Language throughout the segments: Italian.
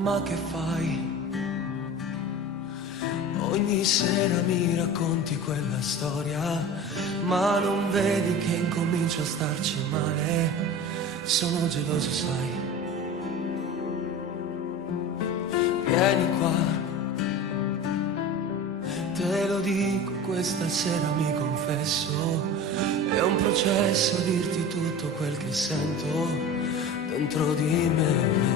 Ma che fai? Ogni sera mi racconti quella storia, ma non vedi che incomincio a starci male. Sono geloso, sai. Vieni qua, te lo dico, questa sera mi confesso. È un processo dirti tutto quel che sento dentro di me.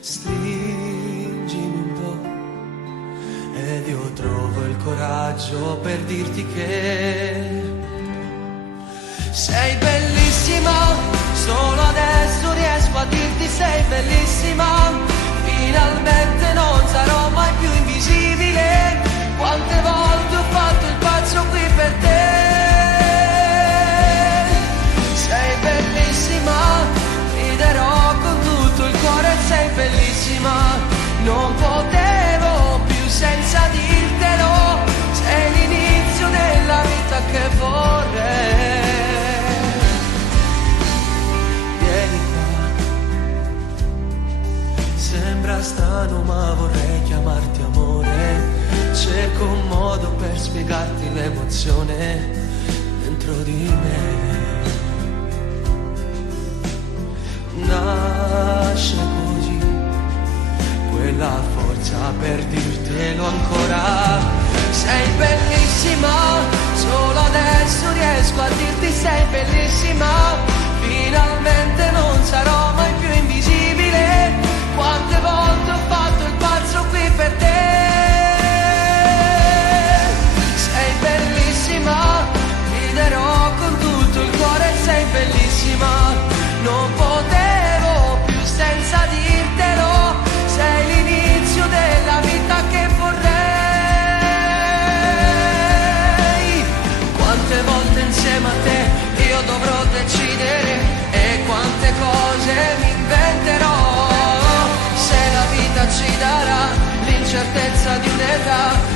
Stringimi un po' ed io trovo il coraggio per dirti che sei bellissima. Solo adesso riesco a dirti sei bellissima. Finalmente non sarò mai più invisibile. Quante volte ho fatto il pazzo qui per te. Sei bellissima, riderò con tutto il cuore. Sei bellissima, non potevo più senza dirtelo. Sei l'inizio della vita che vorrei. Vieni qua, sembra strano ma vorrei chiamarti amore. Cerco un modo per spiegarti l'emozione dentro di me. Nasce così quella forza per dirtelo ancora. Sei bellissima, solo adesso riesco a dirti sei bellissima. Finalmente non sarò mai più invisibile. Quante volte ho fatto il pazzo qui per te. Sei bellissima, riderò con tutto il cuore. Sei bellissima, non potevo più senza dirtelo. Sei l'inizio della vita che vorrei. Quante volte insieme a te io dovrò decidere e quante cose mi inventerò. Se la vita ci darà l'incertezza di un'età